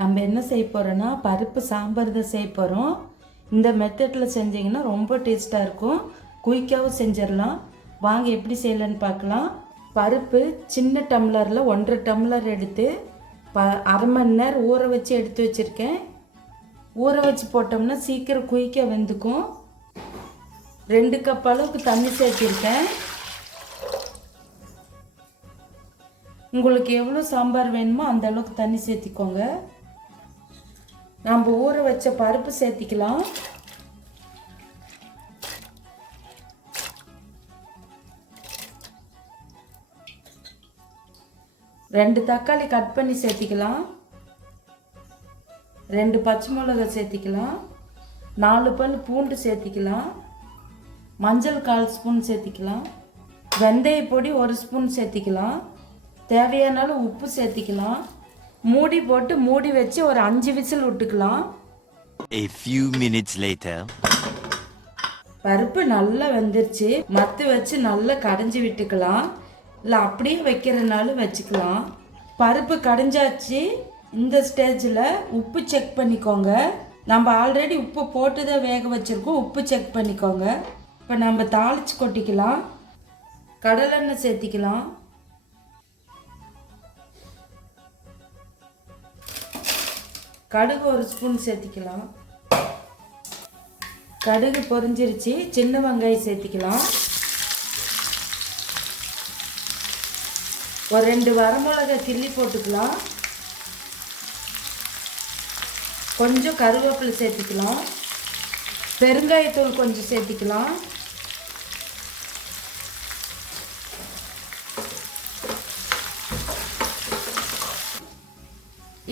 நம்ம என்ன செய்ய போகிறோன்னா பருப்பு சாம்பார் தான் செய்ய போகிறோம். இந்த மெத்தடில் செஞ்சிங்கன்னா ரொம்ப டேஸ்ட்டாக இருக்கும். குயிக்காகவும் செஞ்சிடலாம். வாங்க எப்படி செய்யலான்னு பார்க்கலாம். பருப்பு சின்ன டம்ளரில் 1.5 டம்ளர் எடுத்து அரை மணி நேரம் ஊற வச்சு எடுத்து வச்சுருக்கேன். ஊற வச்சு போட்டோம்னா சீக்கிரம் குயிக்காக வெந்துக்கும். 2 கப் அளவுக்கு தண்ணி சேர்த்திருக்கேன். உங்களுக்கு எவ்வளோ சாம்பார் வேணுமோ அந்த அளவுக்கு தண்ணி சேர்த்திக்கோங்க. நம்ம ஊற வச்ச பருப்பு சேர்த்திக்கலாம். ரெண்டு தக்காளி கட் பண்ணி சேர்த்திக்கலாம். 2 பச்சை மிளகாய் சேர்த்திக்கலாம். 4 பல் பூண்டு சேர்த்திக்கலாம். மஞ்சள் 1/4 ஸ்பூன் சேர்த்திக்கலாம். வெந்தய பொடி 1 ஸ்பூன் சேர்த்திக்கலாம். தேவையான அளவு உப்பு சேர்த்திக்கலாம். மூடி போட்டு மூடி வச்சு ஒரு 5 விசில் விட்டுக்கலாம். A few minutes later. பருப்பு நல்லா வெந்துருச்சு. மத்து வச்சு நல்லா கடைஞ்சி விட்டுக்கலாம். இல்லை அப்படியே வைக்கிறதுனாலும் வச்சுக்கலாம். பருப்பு கடைஞ்சாச்சு. இந்த ஸ்டேஜில் உப்பு செக் பண்ணிக்கோங்க. நம்ம ஆல்ரெடி உப்பு போட்டு தான் வேக வச்சுருக்கோம். உப்பு செக் பண்ணிக்கோங்க. இப்போ நம்ம தாளித்து கொட்டிக்கலாம். கடலெண்ணெய் சேர்த்திக்கலாம். கடுகு 1 ஸ்பூன் சேர்த்திக்கலாம். கடுகு பொரிஞ்சிருச்சு. சின்ன வெங்காயம் சேர்த்திக்கலாம். ஒரு 2 வரமிளகாய் கிள்ளி போட்டுக்கலாம். கொஞ்சம் கருவேப்பிலை சேர்த்திக்கலாம். பெருங்காயத்தூள் கொஞ்சம் சேர்த்திக்கலாம்.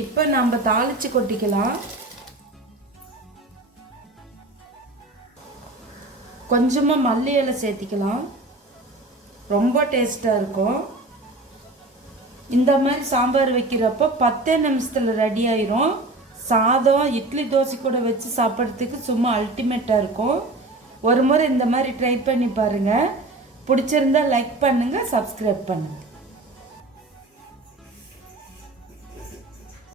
இப்போ நம்ம தாளித்து கொட்டிக்கலாம். கொஞ்சமாக மல்லி இலை சேர்த்திக்கலாம். ரொம்ப டேஸ்ட்டாக இருக்கும். இந்த மாதிரி சாம்பார் வைக்கிறப்போ 10 நிமிஷத்தில் ரெடி ஆயிரும். சாதம் இட்லி தோசை கூட வச்சு சாப்பிட்றதுக்கு சும்மா அல்டிமேட்டாக இருக்கும். ஒரு முறை இந்த மாதிரி ட்ரை பண்ணி பாருங்கள். பிடிச்சிருந்தா லைக் பண்ணுங்கள், சப்ஸ்கிரைப் பண்ணுங்கள்.